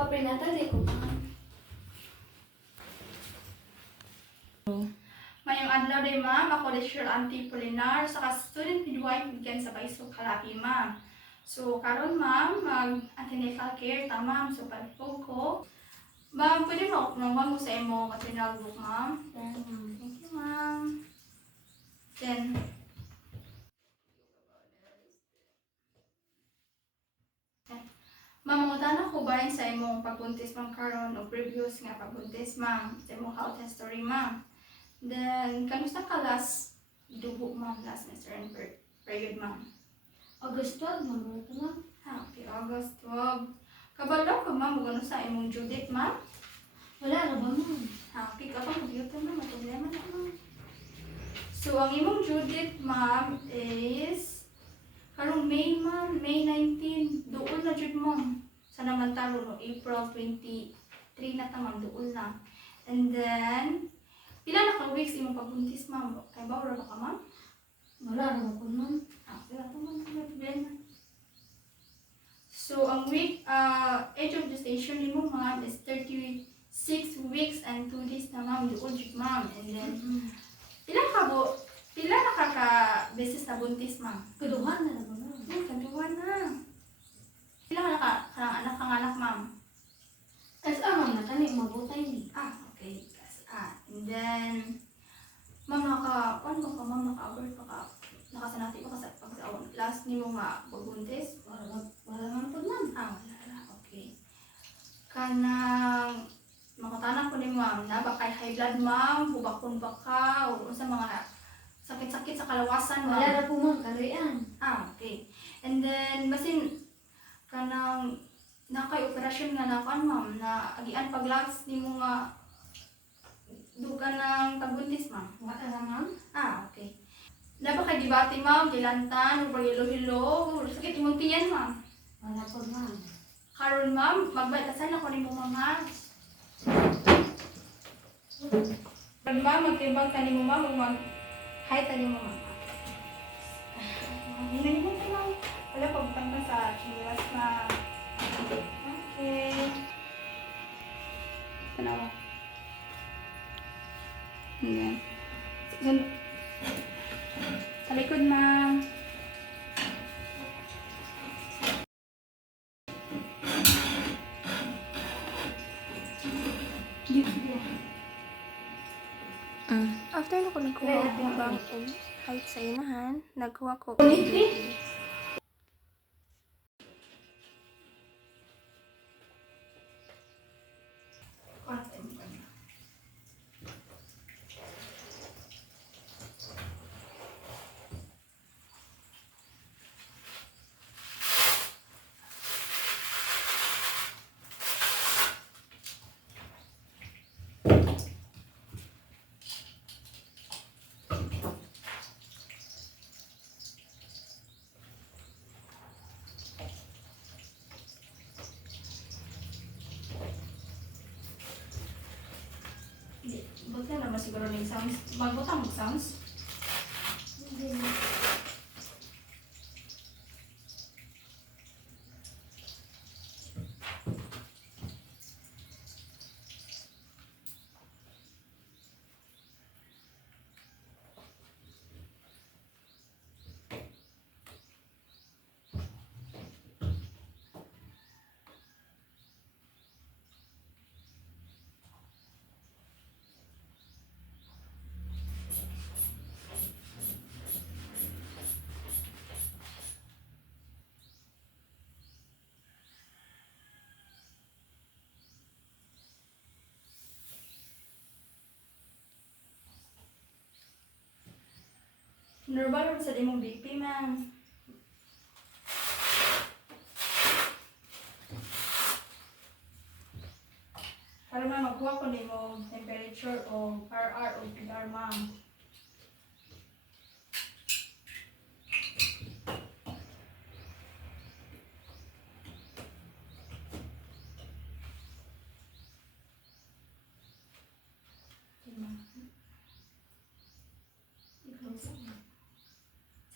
papel na tali ko pa. Mayong adlaw day ma'am, ako di Cheryl Auntie Polinar, saka student midwife bigyan sa Baisog Kalapi ma'am. So karon ma'am, mag-antenatal care ta ma'am, so pagpog ko. Ma'am, pwede mo mo sa imo maternal book ma'am? Thank you ma'am. Then, ma'am, mutana ko ba sa imong pagbuntis ma'am karon o previous nga pagbuntis ma'am, sa imong health history ma'am. Then, kamusta ka last dugo ma'am, last menstrual period ma'am? August 12, ma'am. Ito, ma'am. Okay, August 12. Kabalo ka ma'am, kung ano sa imong due date ma'am? Wala na ba, ma'am? Okay, kapag mag-duty ma'am, may problema na ma'am. So, ang imong due date ma'am is karong May ma'am, May 19, doon na jud ma'am. Sa namantaro no, April 23 na ta ma'am, doon na. And then, pila na ka weeks imong pagbuntis ma'am? Kay bawra ba ka ma'am? Wala na ba ko, ma'am? Okay, ito ma'am, may problema. So, ang age of gestation ni mo ma'am is 36 weeks and 2 days na ma'am, doon jud ma'am. And then, pila na ka beses na buntis ma'am? Kaduhan na ba, ma'am? Kaduhan na. Pila ka anak kang anak ma'am? Ma'am, natani, mabutay ni. Okay. And then, ma'am, naka-abort pa ka, nakasanati pa ka sa pagsaon. Last ni mo nga pagbuntis? Wala naman po, ma'am. Wala na. Okay. Kanang, makatanak ko ni ma'am, na ba kay high blood ma'am, hubakon ba ka, o sa mga sakit-sakit sa kalawasan ma'am? Wala na po, ma'am. Karian. Okay. And then, basin, kanang, nakay-operasyon nga na kan ma'am, na agian pag-last ni mo nga, duga ng pagbuntis ma'am? Wala na, ma'am. Okay. Dapat kay dibati ma'am, dilantan, o hilo-hilo, sakit imong tiyan ma'am. Wala po, ma'am. Karon ma'am, magbatasan ako ni mo mga. Karon ma'am, magtimbang tani mo ma'am, o mag-hi tani mo ma'am. Hindi mo po ma'am. Wala, pagtang ka sa chilas na. Okay. Tanawa. Ayan. Sa likod ma'am. After na ko nagkuha ko ng bang height sa inahan, nagkuha ko. Buti na naman siguro ng sounds. Magbutang mag-sounds. Hindi, ma'am. Normal naman sa imong BP ma'am. Para ma'am, magkuha ko ni mo temperature o RR o PR ma'am.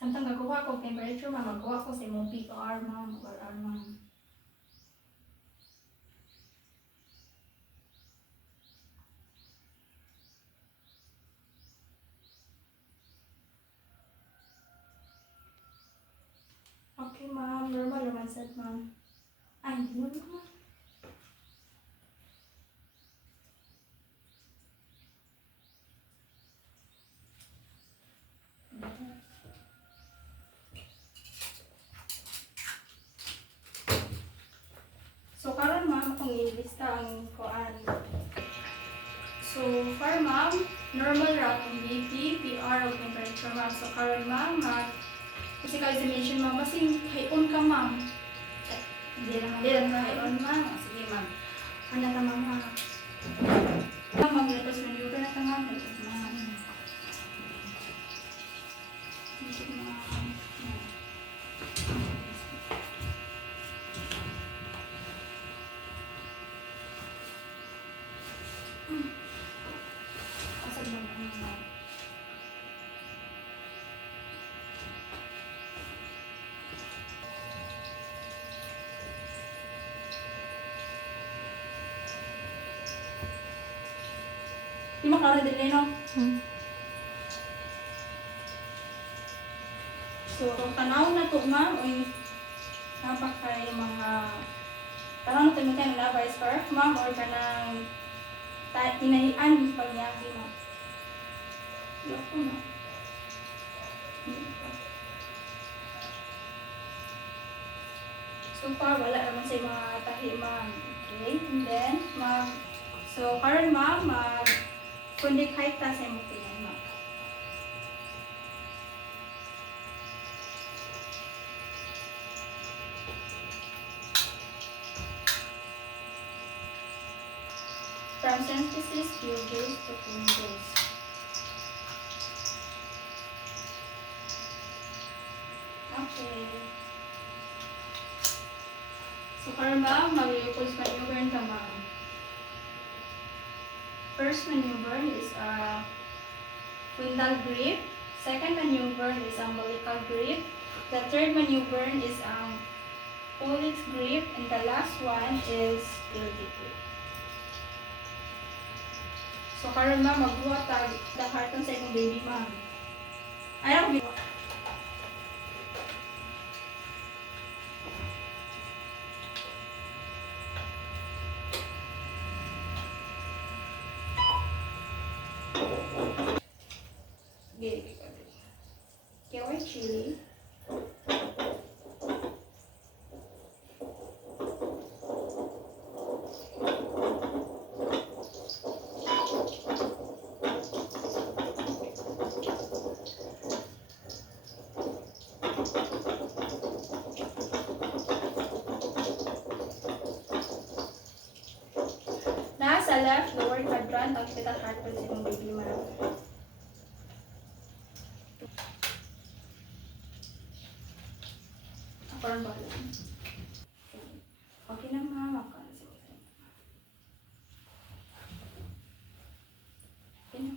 Samtang gagawa ko temperature ma'am, magkuha ko sa imong PR ma'am, RR ma'am. Ma'am, normal naman sad, ma'am. Ay, hindi mo ma'am. So, karon ma'am, kung ilista ang kuan. So, for ma'am, normal ra ang BP, PR, o temperature ma'am. So, karon ma'am, physical examination ma'am, kasi hayon ka ma'am. Hindi naman. Hindi lang hayon ma'am. Sige ma'am. Ano ta ma'am ha? Ma'am, mag-retos maneuver na ta ma'am. Retos ma'am. Retos ma'am. Asad mo ma'am. Di makara din no? So, kung tanaw na to ma'am, ay napakay mga tanaw na to tayo na vice scarf ma'am or kanang tinahian pagyaki ma'am. Look po na. So far, wala naman sa mga tahi ma'am. Okay, and then, ma'am, so karon ma'am, mag-condict height ta sa imong tingin ma'am. From synthesis, Gilgamesh to Gilgamesh. Okay. So, karon ma'am, mag-repose maneuver ka ma'am. First maneuver is Quindal grip. Second maneuver is umbilical grip. The third maneuver is Polix grip. And the last one is Gilgamesh grip. So, karon ma'am, magbuhat tag the carton sa imong baby ma'am. Ayaw, Kaya chili. Nasa left lower quadrant ang fetal heart rate sa imong baby ma'am. Parang bahala. Okay na ma'am. Okay na. Okay na.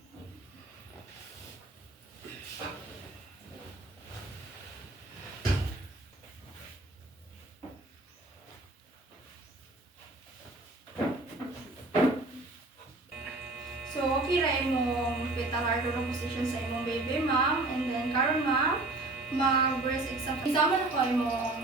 So, okay ra imong fetal heart rate position sa imong baby ma'am. And then, karon ma'am, mag-breast exam. Isama na ko imong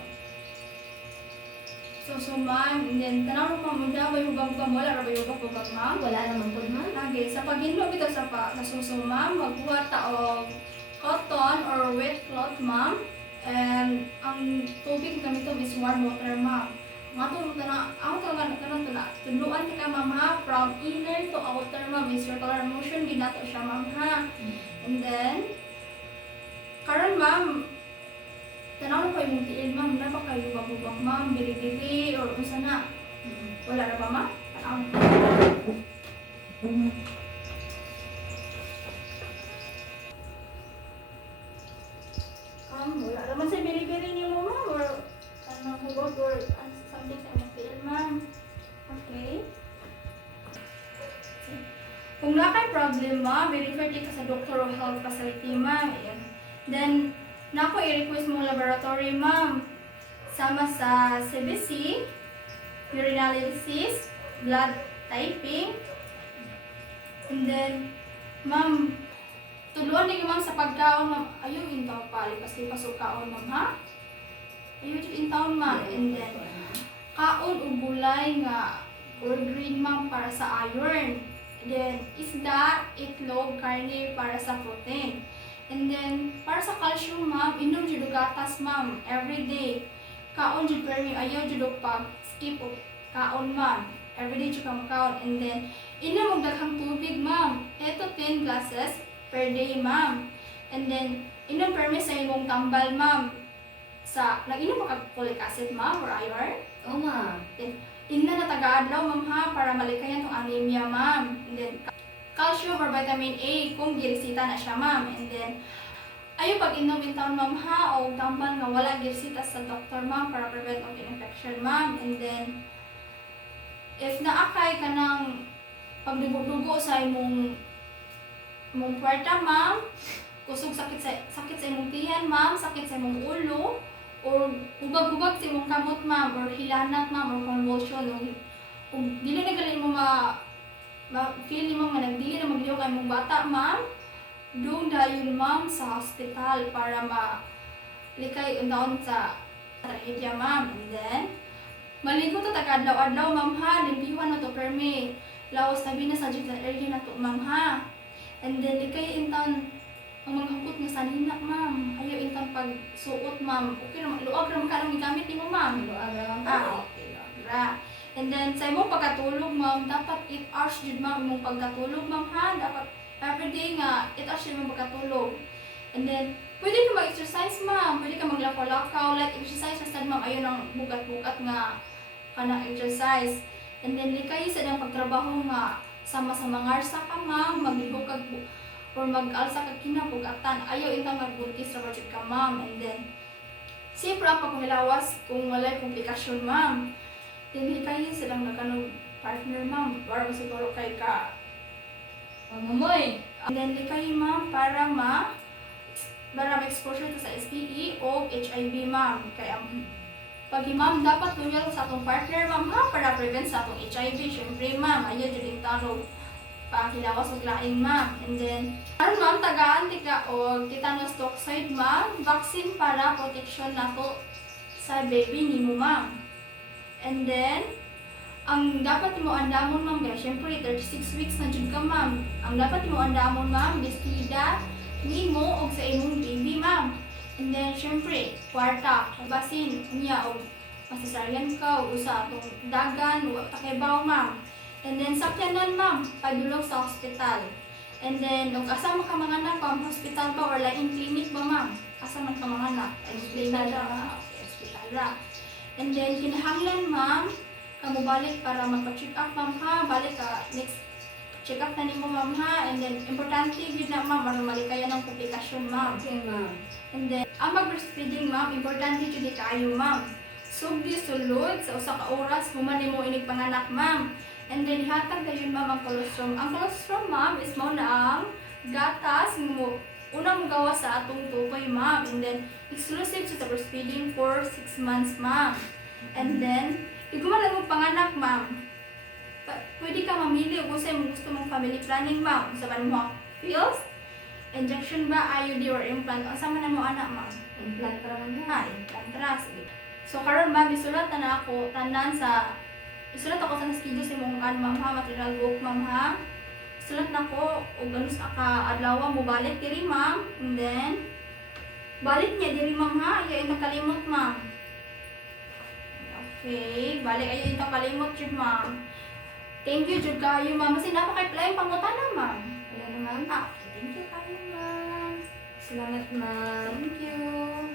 so ma'am, and then tanaw mo ma'am, ba hubag-hubag, wala ra ba hubag-hubag ma'am? Wala naman po ma'am. Okay, sa paghinlo bitaw sa suso ma'am, magbuhat ta og cotton or wet cloth ma'am. And ang tubig gamiton is warm water ma'am. Matong tana, ako talaga tana, tuluan ka ma'am ha, from inner to outer ma'am, is circular motion ginato siya ma'am ha. And then karon ma'am, tanaw na kayo mong tiil ma'am, na ba kayo hubag-hubag ma'am, biri-biri, or unsa na? Wala na ba ma'am? Tanaw na. Wala naman sa biri-biri niyo mo ma'am, or hubag, or something sa imong tiil ma'am. Okay? Kung wala kay problem ma'am, i-refer ka sa doctor o health facility ma'am. Ayan. Then, nako i-request mo laboratory ma'am. Sama sa CBC, urinalysis, blood typing. And then, ma'am, tuluan din ma'am sa pagkaon ma'am. Ayaw yung tao pali, kasi pasok kaon ma'am ha. Ayo jud in town ma'am. And then kaon ug gulay nga or green ma'am para sa iron. And then isda, itlog, karne para sa protein. And then para sa calcium ma'am, inom jud og gatas ma'am every day. Kaon jud permi ayaw jud og pag skip og kaon ma'am. Every day jud ka makaon. And then inom og daghang tubig ma'am. 8 to 10 glasses per day ma'am. And then inom permi sa imong tambal ma'am. Sa nag-inom pa kag folic acid ma'am or iron? Oo, ma'am. Ina na taga-adlaw ma'am ha para malikayan tong anemia ma'am. And then calcium or vitamin A kung giresita na siya ma'am. And then ayo pag inom in town ma'am ha o tambal nga wala giresita sa doktor ma'am para prevent og infection ma'am. And then if naakay ka ng pagdugo-dugo sa imong puwerta ma'am, kusog sakit sa imong tiyan ma'am, sakit sa imong ulo, or hubag-hubag sa imong kamot ma'am, or hilanat ma'am, or convulsion, o dili na gali mo feel ni ma'am nga nagdili na magliw kay imong bata ma'am, doon dayon ma'am sa hospital para likay undaon sa trahedya ma'am. And then maligo ta taga-adlaw-adlaw ma'am ha, limpihan na to permi, lawas tabi na sa dyan area na to ma'am ha. And then likay intan ang mga hukot nga sanina ma'am, ayaw intan pagsuot ma'am, okay naman, luwag naman ka lang gigamit ni mo ma'am. Luwag naman Okay lang ra. And then sa imong pagkatulog ma'am, dapat 8 hours jud ma'am imong pagkatulog ma'am ha, dapat everyday nga 8 hours jud imong pagkatulog. And then pwede ka mag-exercise ma'am, pwede ka maglakaw-lakaw, light exercise sa ma'am, ayaw ng bugat-bugat nga kanang exercise. And then likay sa dang pagtrabaho nga sama sa mangarsa ka ma'am, maglihok kag or mag-alsa kag kinabugatan, ayaw intang magbuntis ra jud ka ma'am. And then siyempre ang pagmilawas kung walay komplikasyon ma'am. Then likay silang nagkanong partner ma'am, para siguro kay ka Mamoy. and then likay ma'am para exposure to sa STE o HIV ma'am. Kaya pag ma'am dapat loyal sa atong partner ma'am ha para prevent sa atong HIV. Syempre ma'am, ayaw jud yung tarong pakilawas og laing ma'am. And then aron ma'am tagaan tika og tetanus toxoid ma'am, vaccine para protection nato sa baby nimo ma'am. And then ang dapat mo andamon ma'am guys, syempre 36 weeks na jud ka ma'am. Ang dapat mo andamon ma'am bestida nimo og sa imong baby ma'am. And then syempre kwarta, basin niya og masasaryan ka o sa atong dagan o takibaw ma'am. And then sakyanan ma'am, padulong sa hospital. And then ug asa man ka manganak ma'am, hospital ba or laing clinic ba ma'am? Asa man ka manganak? Hospital ra. Okay, hospital ra. And then kinahanglan ma'am kamo balik para magpa-check up ma'am ha, balik ka next check up na nimo ma'am ha. And then importante gyud na ma'am aron malikayan ang komplikasyon ma'am. Okay, ma'am. And then ang mag-breastfeeding ma'am, importante gyud kaayo ma'am. Sugdi sulod sa usa ka oras human nimo inig panganak ma'am. And then hatag dayon ma'am ang colostrum. Ang colostrum ma'am is mao na ang gatas mo unang gawa sa atong tukoy ma'am. And then exclusive sa breastfeeding for 6 months ma'am. And then iguman lang mo panganak ma'am. Pwede ka mamili kung sa mo gusto mong family planning ma'am. Sa man mo pills, injection ba, IUD or implant. Asa man na mo anak ma'am? Implant ra man Ha, implant ra. Sige. So karon ma'am isulat na ako tanan sa isulat ako sa schedule sa imong ma'am ha, material book ma'am ha. Isulat na ko og ganus ka adlaw mo balik diri ma'am. And then balik niya diri ma'am ha, ayaw nakalimot ma'am. Okay, balik ayaw ito kalimot jud ma'am. Thank you jud kayo ma'am. Kasi napaka-apply pangutana ma'am. Wala na, ma'am. Ah, thank you kayo ma'am. Salamat, ma'am. Thank you.